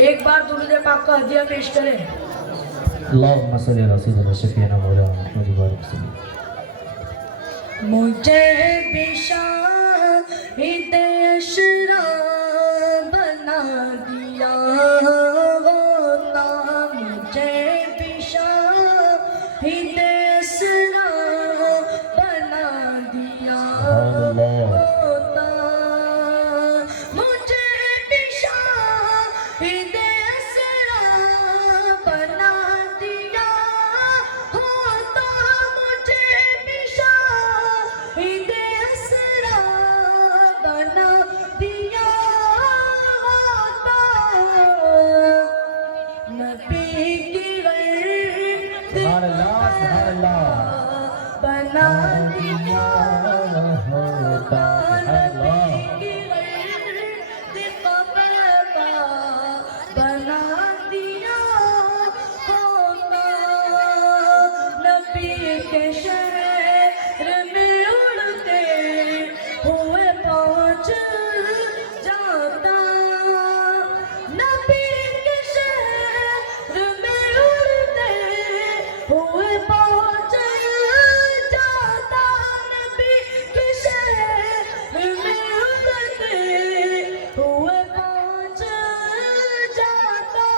ایک بار درود پاک کا ہدیہ پیش کریں۔ اللہم صلی علی سیدنا شفیعنا مولانا محمد وآلہ وسلم۔ مجھے بھی شاہد اشرا بنا دیا ہوتا، مجھے بھی شاہد اشرا بنا دیا ہوتا، مجھے بھی شاہد اشرا بنا دیا ہوتا، مجھے بھی شاہد اشرا بنا دیا ہوتا، نبی کی غیرت سبحان اللہ سبحان اللہ بنا دیا ہوتا، سبحان اللہ۔ نبی کی غیرت قبا بنا دیا ہوتا، نبی کے شہر میں اڑتے ہوئے پہنچ جاتا، نبی کے شہر میں اڑتے ہوئے پہنچ جاتا، نبی کے شہر میں اڑتے ہوئے پہنچ جاتا،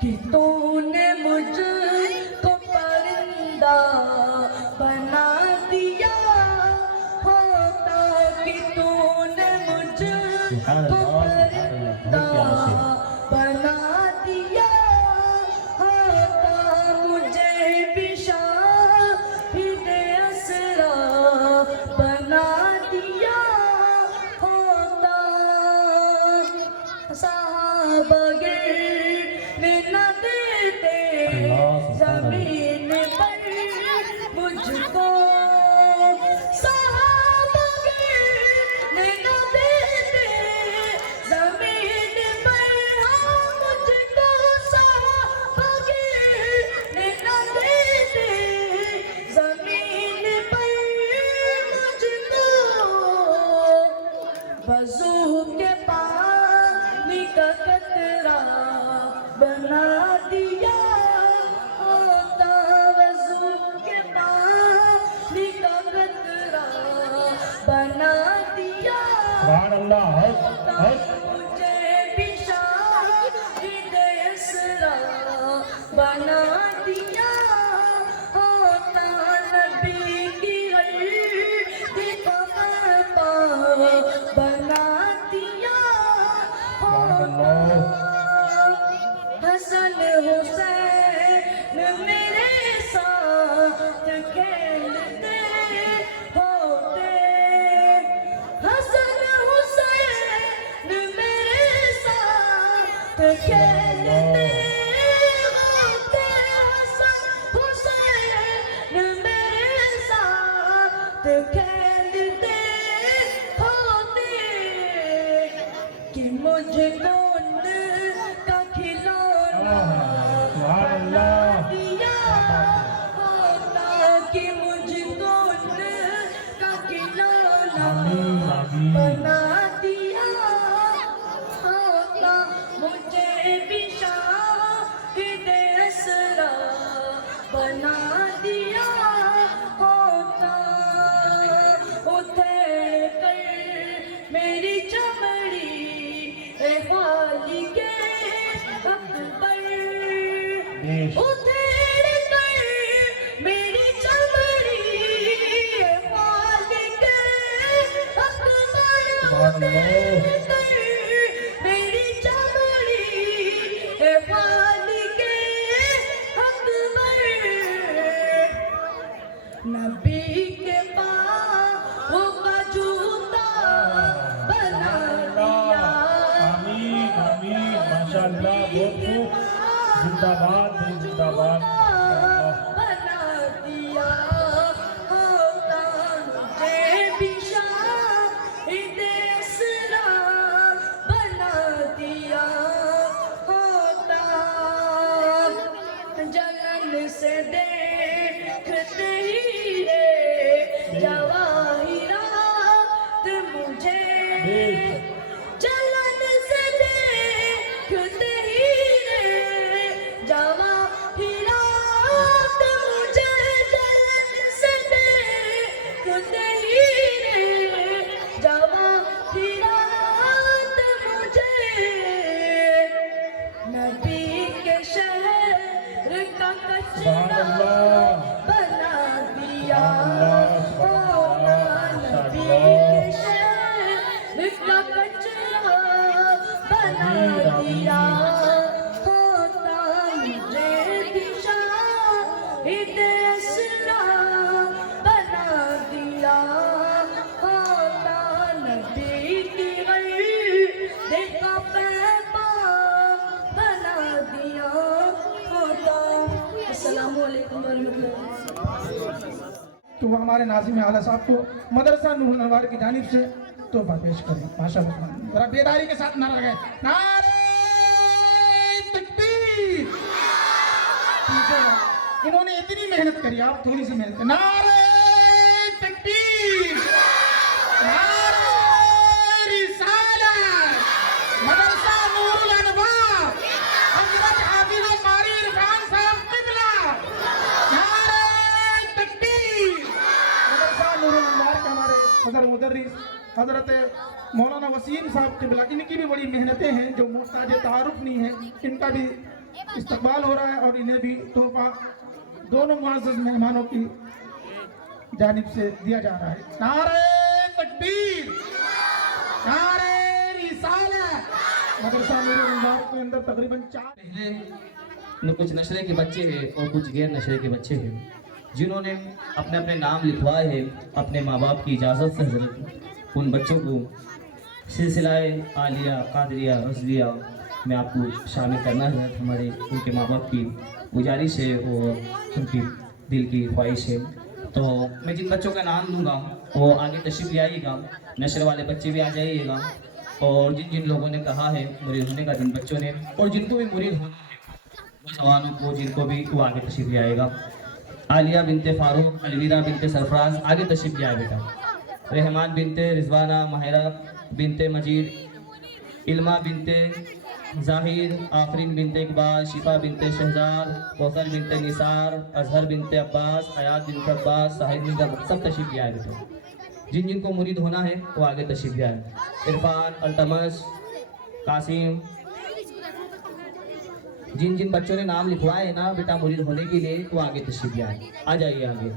کہ تو نے مجھ کو پرندہ بنا دیا ہوتا، کہ تو نے مجھ کو پرندہ بنا دیا ہوتا، مجھے بھی شاہد اسرا بنا دیا ہوتا، صحابہ گرنے نہ دیتے زمین پر مجھ کو، صحابہ گرنے نہ دیتے زمین پر مجھ کو، صحابہ گرنے نہ دیتے زمین پر مجھ کو، وضو کے پانی کا قطرہ بنا دیا ہوتا، وضو کے پانی کا قطرہ بنا دیا سبحان اللہ ہوتا، مجھے بھی شاہد اسرا بنا دیا ہوتا، نبی کی غیرت قبا بنا دیا ہوتا، حسن حسین میرے ساتھ کھیلتے ہوتے، حسن حسین میرے ساتھ کھیلتے ہوتے، حسن حسین میرے ساتھ کھیلتے ہوتے، کہ مجھ کو ان کا کھلونا سبحان اللہ دیا ہوتا، کہ مجھ کو ان کا کھلونا بنا دیا ہوتا، مجھے بھی شاہد اسرا بنا دیا ہوتا، اٹھے کر میری چمڑی اے خالق اکبر، ادھر کر میری چمڑی اے خالق اکبر، ادھر کر میری چمڑی اے خالق اکبر، نبی کے پاؤں کا جوتا بنا دیا، آمین آمین ماشاءاللہ بہت خوب، زندہ باد زندہ باد بنا دیا ہوتا، مجھے بھی شاہد اسرا بنا دیا ہوتا، جلن سے دیکھتے ہی جواہرات مجھے जलन से देखते ही रे जवाहिरात मुझे जलन से देखते ही रे जवाहिरात मुझे नबी के शहर का कचरा बना दिया होता नबी के शहर का कचरा बना दिया होता मुझे दिशा असरा बना दिया होता नबी की देखा पैगाम बना दिया होता। अस्सलामु अलैकुम वरहमतुल्लाह। तो वो हमारे नाज़िम आला साहब को मदरसा नूरुल अनवार की जानिब से तोहफा पेश करें। माशाअल्लाह, जरा बेदारी के साथ नारा लगाएं। नारे तकबीर। पीछे आओ। इन्होंने इतनी मेहनत करी, आप थोड़ी सी मेहनत करें। नारे तकबीर, नारे रिसालत, मदरसा नूरुल अनवार, हज़रत हाफिज़ कारी इरफान साहब क़िबला। नारे तकबीर। मदरसा नूरुल अनवार के हमारे सदर मुदर्रिस हज़रत मौलाना वसीम साहब क़िबला, इनकी भी बड़ी मेहनतें हैं जो मोहताज तारुफ नहीं है, इनका भी इस्तकबाल हो रहा है और इन्हें भी तोहफा दोनों मुअज़्ज़ज़ मेहमानों की जानिब से दिया जा रहा है। नारे तकबीर, नारे रिसालत। मदरसा नूरुल अनवार के अंदर तकरीबन 4 पहले न कुछ नशरे के बच्चे हैं और कुछ गैर नशरे के बच्चे हैं जिन्होंने अपने अपने नाम लिखवाए हैं अपने माँ बाप की इजाज़त से। हजरत उन बच्चों को सिलसिलाए आलिया कादरिया रज़विया में आपको शामिल करना है। हमारे उनके माँ बाप की गुजारिश है और उनकी दिल की ख्वाहिश है। तो मैं जिन बच्चों का नाम दूंगा वो आगे तशरीफ़ ले आइएगा, नशर वाले बच्चे भी आ जाइएगा और जिन जिन लोगों ने कहा है मुरीद होने का, जिन बच्चों ने और जिनको भी मुरीद होना है वो जवानों को जिनको भी वो आगे तशरीफ़ ले आएगा। आलिया बिनते फारूक, अलवीरा बिनते सरफराज आगे तशरीफ़ ले आए बेटा। रहमान बिनते रिजवाना, माहिरा बिनते मजीद, इल्मा बिनते जाहिर, आफरीन बिनते इकबाल, शिफा बिनते शहजाद, कौसर बिनते निसार, अजहर बिनते अब्बास, हयात बिनते अब्बास, साहिद बिनते सब तशरीफ़ ले आए बेटा। जिन जिनको मुरीद होना है वो आगे तशरीफ़ ले आए। इरफान, अल्तमस, कासिम, जिन जिन बच्चों ने नाम लिखवाए हैं ना बेटा मुरीद होने के लिए वो आगे तशरीफ़ ले आए। आ जाइए आगे।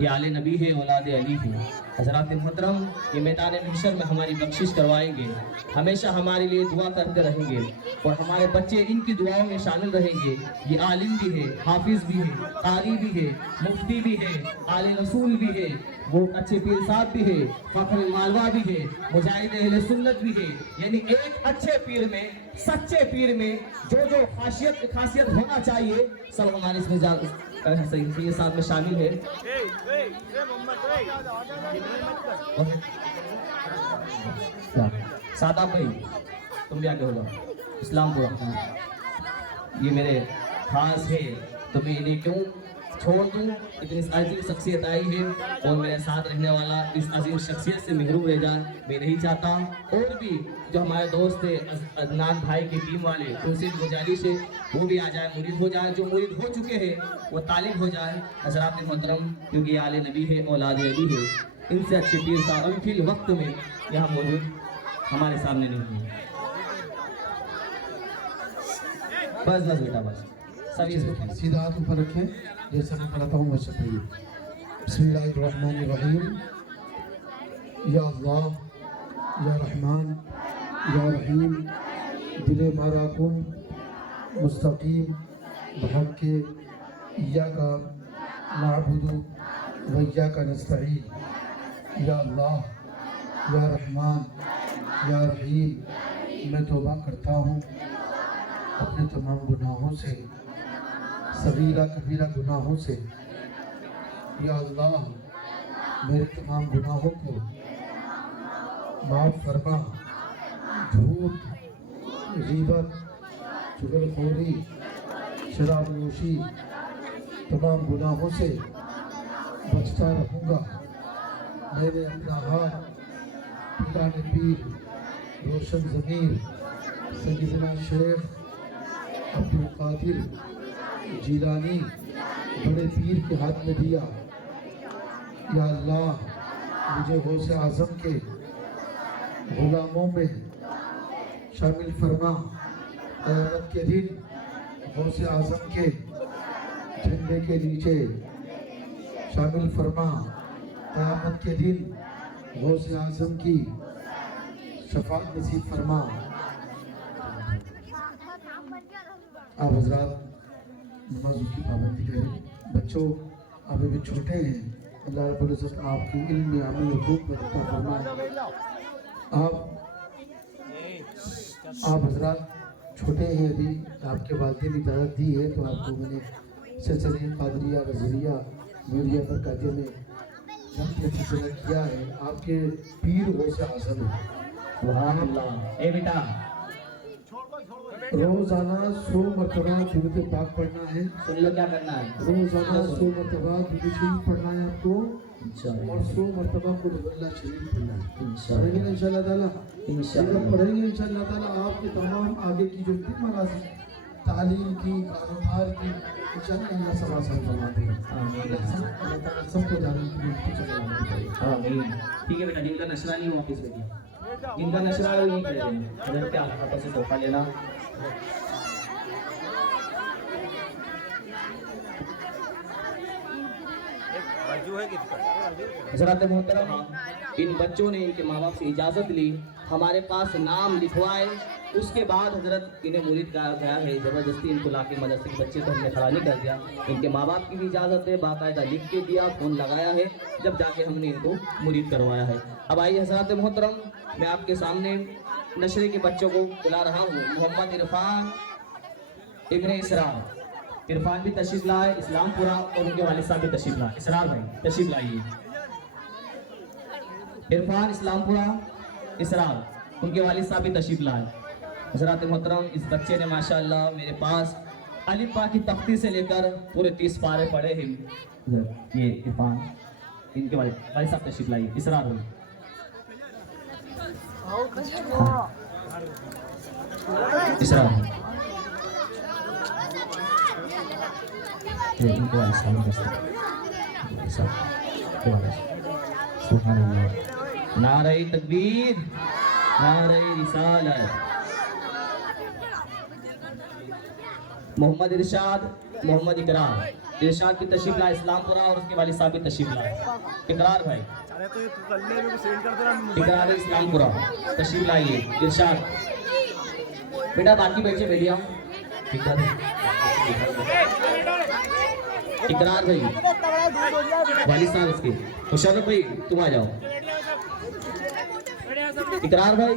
ये आले नबी है, औलाद अली है। हज़रात मोहतरम ये मैदान महशर में हमारी बख्शिश करवाएंगे, हमेशा हमारे लिए दुआ करते रहेंगे और हमारे बच्चे इनकी दुआओं में शामिल रहेंगे। ये आलिम भी है, हाफिज़ भी है, कारी भी है, मुफ्ती भी है, आले रसूल भी है, वो अच्छे पीर साहब भी है, फ़ख्र मालवा भी है, मुजाहिद अहले सुन्नत भी है। यानी एक अच्छे पीर में, सच्चे पीर में जो जो खासियत होना चाहिए सब हमारे इसमें ये साथ में शामिल है। सादा भाई तुम भी आगे हो जाओ। इस्लाम को ये मेरे खास है, तो मैं इन्हें क्यों छोड़ दूँ। इतनी अजीम शख्सियत आई है और मेरे साथ रहने वाला इस अजीम शख्सियत से महरूम रह जाए मैं नहीं चाहता। और भी जो हमारे दोस्त थे अदनान भाई की टीम वाले, उनसे गुजारिश है वो भी आ जाए, मुरीद हो जाए। जो मुरीद हो चुके हैं वो तालिब हो जाए। हज़रात मोहतरम क्योंकि आले नबी है, औलाद अली है, इनसे अच्छे पीर साहब अभी फिल वक्त में यहाँ मौजूद हमारे सामने नहीं है। बस बस बेटा बस सभी सीधा हाथ ऊपर रखें जैसा मैं पढ़ाता हूँ वैसे पढ़िए। बिस्मिल्लाहिर्रहमानिर्रहीम। या अल्लाह या रहमान या रहीम दिले मारा कुम मुस्तकीम बहक के इय्याका नअबुदु व इय्याका नस्तईन। या अल्लाह या रहमान या रहीम, मैं तौबा करता हूँ अपने तमाम गुनाहों से, सगीरा कबीरा गुनाहों से। या अल्लाह मेरे तमाम गुनाहों को माफ़ फरमा। झूठ, ग़ीबत, चुगलखोरी, शराब नोशी तमाम गुनाहों से बचता रहूँगा। मैंने अपना हाथ पीरान पीर रोशन ज़मीर सैयदना शेख अब्दुल कादिर जीलानी बड़े पीर के हाथ में दिया। या अल्लाह मुझे गौसे आज़म के गुलामों में शामिल फरमा। क़यामत के दिन गौसे आज़म के झंडे के नीचे शामिल फरमा। क़यामत के दिन गौसे आज़म की शफाअत नसीब फरमा। आप हज़रात नमाज़ों की पाबंदी करें। बच्चों आप अभी छोटे हैं, अल्लाह रब्बुल इज़्ज़त आपकी इल्म में अमल हुकूक में अता फरमाए। आप हज़रात छोटे हैं, अभी आपके वालिदैन ने इजाज़त दी है तो आपको मैंने सिलसिले कादरिया रज़विया नूरिया पर कादिया में जब ये सिलसिला किया है। आपके पीर गौसे आज़म है। सुभान अल्लाह। ए बेटा रोज़ाना 100 मरतबा दुरूद पाक पढ़ना है। सुन लो क्या करना है। रोज़ाना 100 मरतबा दुरूद शरीफ पढ़ना है आपको इंशाअल्लाह और 100 मरतबा कुल हुवल्लाह शरीफ पढ़ना है। इंशाअल्लाह पढ़ेंगे ना इंशाअल्लाह ताला। इंशाअल्लाह। जब पढ़ेंगे इंशाअल्लाह ताला आपके तमाम आगे की जो भी मनासिब तालीम की कारोबार की इंशाअल्लाह अल्लाह सब आसान फरमा देगा। अल्लाह ताला सबको जानने की कुछ फरमा देगा। आमीन। ठीक है बेटा, जिनका नशरा नहीं हो वापस भेजिए, जिनका नशरा है वो यही करेंगे। अगर क्या हाथों से तोहफा लेना। हज़रात मोहतरम, इन बच्चों ने इनके माँ बाप से इजाज़त ली, हमारे पास नाम लिखवाए, उसके बाद हज़रत इन्हें मुरीद कहा गया है। ज़बरदस्ती इनको लाके मदरसे के बच्चे तो हमने खड़ा नहीं कर दिया। इनके माँ बाप की भी इजाज़त है, बाकायदा लिख के दिया, फ़ोन लगाया है, जब जाके हमने इनको मुरीद करवाया है। अब आइए हज़रात मोहतरम, मैं आपके सामने नशरे के बच्चों को बुला रहा हूँ। मोहम्मद इरफान इब्ने इसरार, इरफान भी तशरीफ लाए इस्लामपुरा, और उनके वालिद साहब भी तशरीफ लाए। इसरार भाई तशरीफ लाइए। इरफान इस्लामपुरा, इसरार उनके वालिद साहब भी तशरीफ लाए। हज़रात मोहतरम, इस बच्चे ने माशाअल्लाह मेरे पास अलिफ बा की तख्ती से लेकर पूरे 30 पारे पढ़े हैं। ये इरफान, इनके वालिद साहब तशरीफ लाइए। इसरार भाई, इसरार इनको वालिद साहब सुभान अल्लाह। नारे तकबीर, नारे रिसालत। मोहम्मद इरशाद, मोहम्मद इकरार, इरशाद की तशरीफ लाए इस्लामपुरा, और उसके वालिद साहब भी तशरीफ लाए। इकरार भाई, इकरार इस्लामपुरा तशरीफ लाइए। इरशाद बेटा बाकी बच्चे बैठिए। इकरार भाई, वालिद साहब उसके। मुशर्रफ भाई तुम आ जाओ। इकरार भाई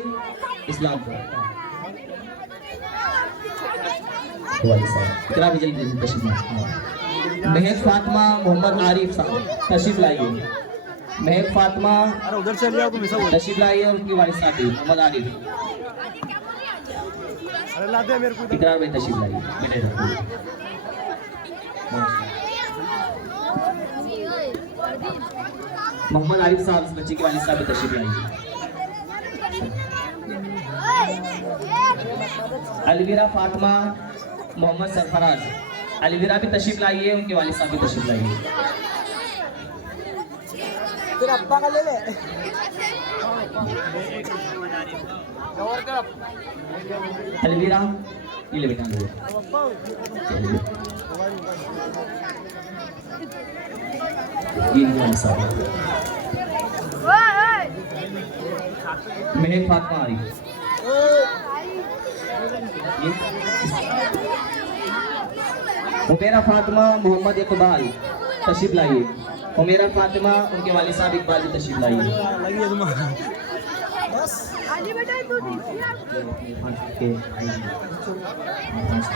इस्लामपुरा, वालिद साहब। इकरार भी जल्दी तशरीफ लाइए। महक फातिमा, मोहम्मद आरिफ साहब तशरीफ लाइए। महक फातिमा उधर से तशरीफ लाइए, और उनकी वालिद साहब मोहम्मद आरिफ। इकरार भाई तशरीफ लाइए। मोहम्मद आरिफ साहब इस बच्चे के वालिद साहब भी तशरीफ लाइए। अलविरा फातिमा, मोहम्मद सरफराज, अलविरा भी तशरीफ लाइए, उनके वालिद साहब भी तशरीफ लाइए। अलविरा ये ले बेटा, ये वालिद साहब। महक फातिमा आ रही है। उमेरा फातिमा, मोहम्मद इकबाल तशरीफ लाइए। उमेरा फातिमा, उनके वालिद साहब इकबाल भी तशरीफ लाइए।